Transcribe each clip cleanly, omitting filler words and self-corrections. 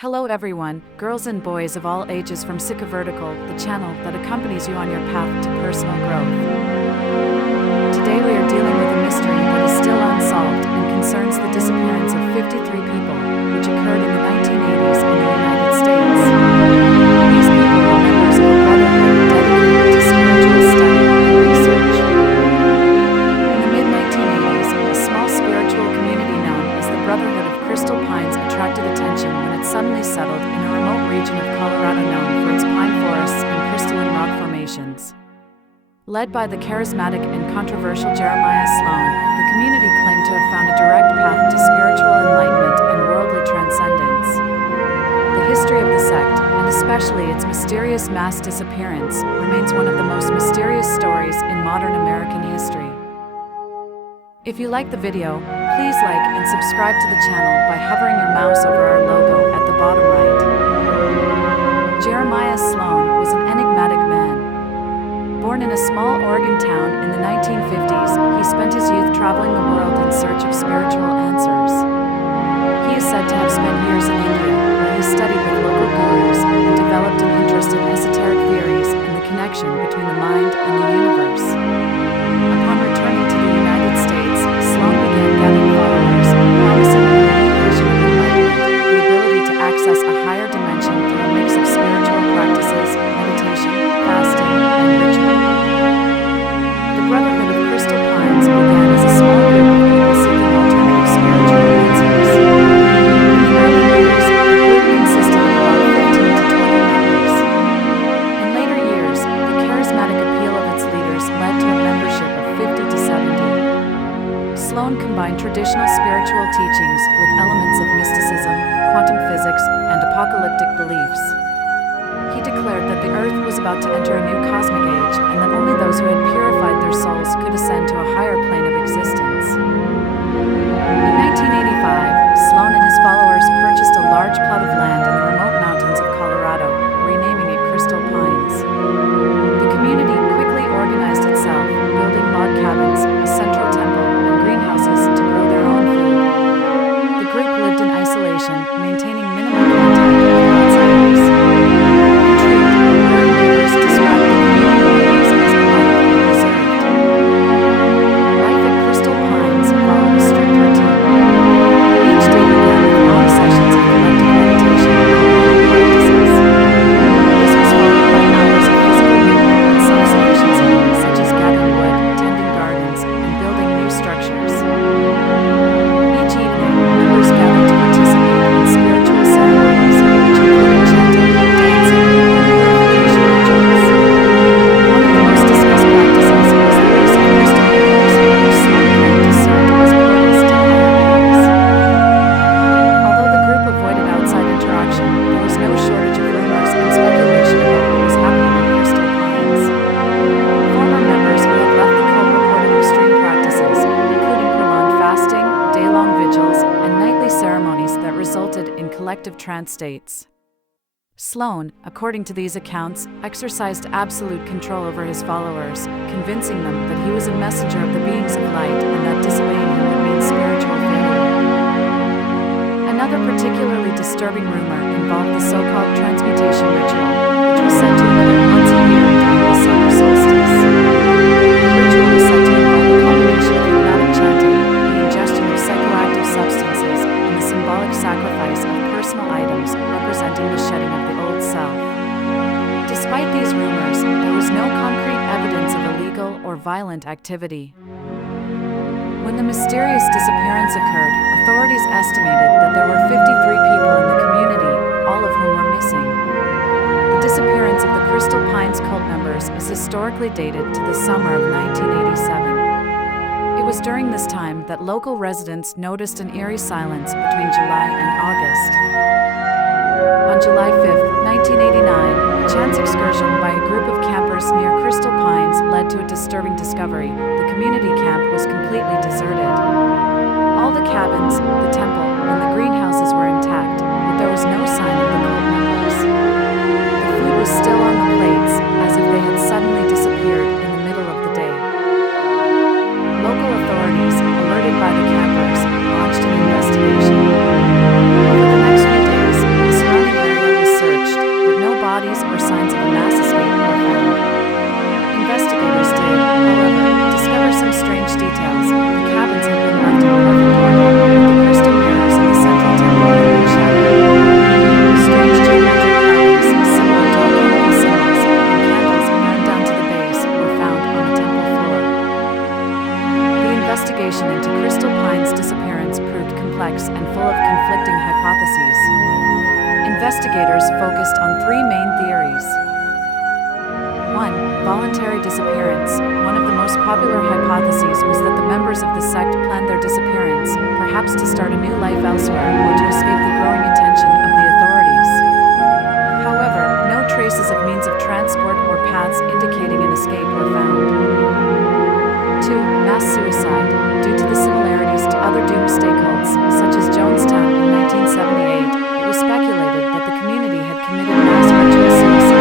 Hello everyone, girls and boys of all ages from Sika Vertical, the channel that accompanies you on your path to personal growth. Today we are dealing with a mystery that is still unsolved and concerns the disappearance of 53 people, which occurred in the 1980s in the United States. These people were members of a brotherhood dedicated to spiritual study and research. In the mid-1980s, a small spiritual community known as the Brotherhood of Crystal Pines attracted attention when it suddenly settled in a remote region of Colorado known for its pine forests and crystalline rock formations. Led by the charismatic and controversial Jeremiah Sloan, the community claimed to have found a direct path to spiritual enlightenment and worldly transcendence. The history of the sect, and especially its mysterious mass disappearance, remains one of the most mysterious stories in modern American history. If you like the video, please like and subscribe to the channel by hovering your mouse over our logo at the bottom right. Jeremiah Sloan was an enigmatic man. Born in a small Oregon town in the 1950s, he spent his youth traveling the world in search of spiritual answers. He is said to have spent years in India, where he studied with local gurus and developed an interest in esoteric theories and the connection between the mind and the universe. Upon returning to the United States, Sloan began gathering followers, promising a unique vision of enlightenment, the ability to access a higher dimension through a mix of spiritual practices, meditation, fasting, and ritual. The Brotherhood of Crystal Pines began as a small group of people seeking alternative spiritual answers. In the early years, the group consisted of about 15 to 20 members. In later years, the charismatic appeal of its leaders led to a membership of 50 to 70. Sloan combined traditional spiritual teachings with elements of mysticism, quantum physics, and apocalyptic beliefs. He declared that the Earth was about to enter a new cosmic age and that only those who had purified their souls could ascend to a higher plane of existence. In 1985, Sloan and his followers purchased a large plot of land in the remote mountains of Colorado, renaming it Cristal Pynes. The community quickly organized itself, building log cabins, a central temple, and greenhouses to grow their own food. The group lived in isolation, maintaining minimal contact with outsiders. Intrigued, early neighbors described the community members as polite and reserved. Life at Cristal Pynes followed a strict routine. Each day began with long sessions of collective meditation and healing practices. This was followed by hours of physical labor and self-sufficiency, such as gathering wood, tending gardens, and building new structures. Each evening, members gathered to participate in spiritual ceremonies, which included chanting, dancing, and purification rituals. One of the most discussed practices was the use of crystal mirrors, which some claimed to serve as portals to higher beings. Although the group avoided outside interaction, there was no shortage of rumors and speculation about what was happening in Cristal Pynes. Former members who had left the cult reported extreme practices, including prolonged fasting, day-long vigils, and nightly ceremonies that resulted in collective trance states. Sloan, according to these accounts, exercised absolute control over his followers, convincing them that he was a messenger of the beings of light and that disobeying him would mean spiritual failure. Another particularly disturbing rumor involved the so-called transmutation ritual, which was said to occur once a year during the summer solstice. The ritual was said to involve a combination of hypnotic chanting, the ingestion of psychoactive substances, and the symbolic sacrifice of personal items representing the shedding of the old self. Despite these rumors, there was no concrete evidence of illegal or violent activity. When the mysterious disappearance occurred, authorities estimated that there were 53 people in the community, all of whom were missing. The disappearance of the Crystal Pynes cult members is historically dated to the summer of 1987. It was during this time that local residents noticed an eerie silence between July and August. On July 5, 1989, a chance excursion by a group of campers near Cristal Pynes led to a disturbing discovery. The community camp was completely deserted. All the cabins, the temple, and the greenhouses were intact, but there was no sign of the cult members. The food was still on the plates, as if they had suddenly disappeared in the middle of the day. Local authorities, alerted by the campers, launched an investigation. Over the next few days, the investigators focused on three main theories. 1. Voluntary disappearance. One of the most popular hypotheses was that the members of the sect planned their disappearance, perhaps to start a new life elsewhere or to escape the growing attention of the authorities. However, no traces of means of transport or paths indicating an escape were found. 2. Mass suicide. Due to the similarities to other doomsday cults, such as Jonestown in 1978, it was speculated that the community had committed mass ritual suicide.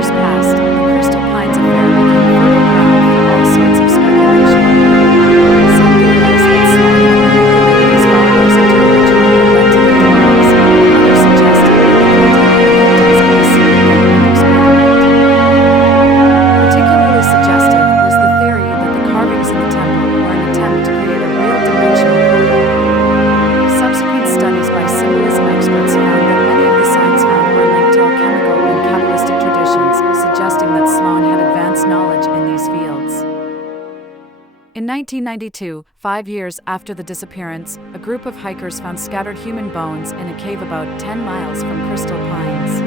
Past, the Cristal Pynes affair became fertile ground for all sorts of speculation. Some theorize that Sloan manipulated his followers into a ritual that led to their demise, while others suggested that the cult had been victims of a secret government experiment. Particularly suggestive was the theory that the carvings in the temple were an attempt to create a real dimensional portal. Subsequent studies by symbolism experts found that many of the signs found were linked to alchemical and Kabbalistic traditions, suggesting that Sloan had advanced knowledge in these fields. In 1992, 5 years after the disappearance, a group of hikers found scattered human bones in a cave about 10 miles from Cristal Pynes.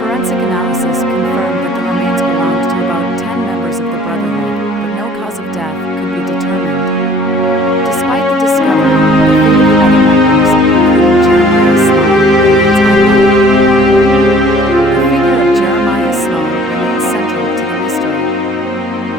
Forensic analysis confirmed that the remains belonged to about 10 members of the Brotherhood, but no cause of death could be determined. Despite the discovery, the fate of the other members, including Jeremiah Sloan, remains unknown. The figure of Jeremiah Sloan remains central to the mystery.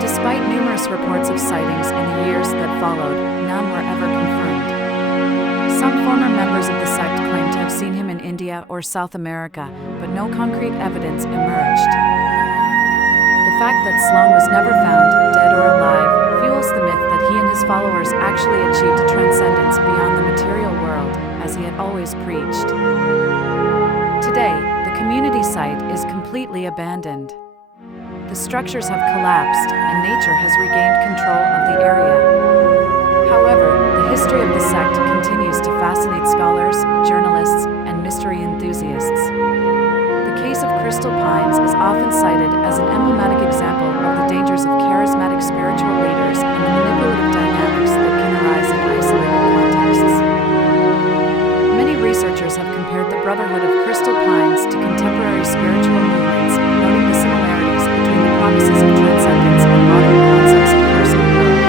Despite numerous reports of sightings in the years that followed, none were ever confirmed. Some former members of the sect claim to have seen him in India or South America, but no concrete evidence emerged. The fact that Sloan was never found, dead or alive, fuels the myth that he and his followers actually achieved transcendence beyond the material world, as he had always preached. Today, the community site is completely abandoned. The structures have collapsed, and nature has regained control of the area. However, the history of the sect continues to fascinate scholars, journalists, and mystery enthusiasts. The case of Cristal Pynes is often cited as an emblematic example of the dangers of charismatic spiritual leaders and the manipulative dynamics that can arise in isolated contexts. Many researchers have compared the Brotherhood of Crystal Pines to contemporary spiritual movements, noting the similarities between the promises of transcendence and modern concepts of personal growth.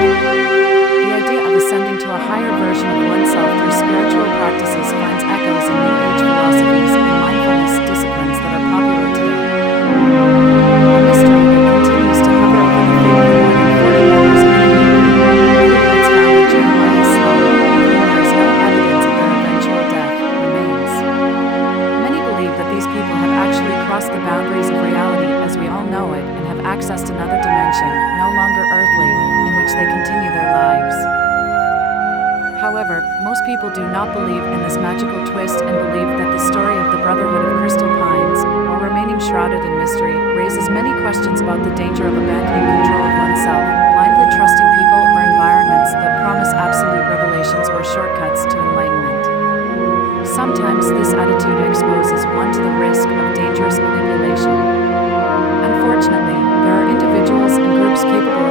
The idea of ascending to a higher version of oneself through spiritual practices finds echoes in New Age philosophies and mindfulness disciplines that are popular today. The mystery that continues to hover over the fate of the more than 40 members of the community, including its founder Jeremiah Sloan, of whom there is no evidence of their eventual death, remains. Many believe that these people have actually crossed the boundaries of reality as we all know it and have accessed another dimension, no longer earthly, in which they continue their lives. However, most people do not believe in this magical twist and believe that the story of the Brotherhood of Crystal Pines, while remaining shrouded in mystery, raises many questions about the danger of abandoning control of oneself, blindly trusting people or environments that promise absolute revelations or shortcuts to enlightenment. Sometimes this attitude exposes one to the risk of dangerous manipulation. Unfortunately, there are individuals and groups capable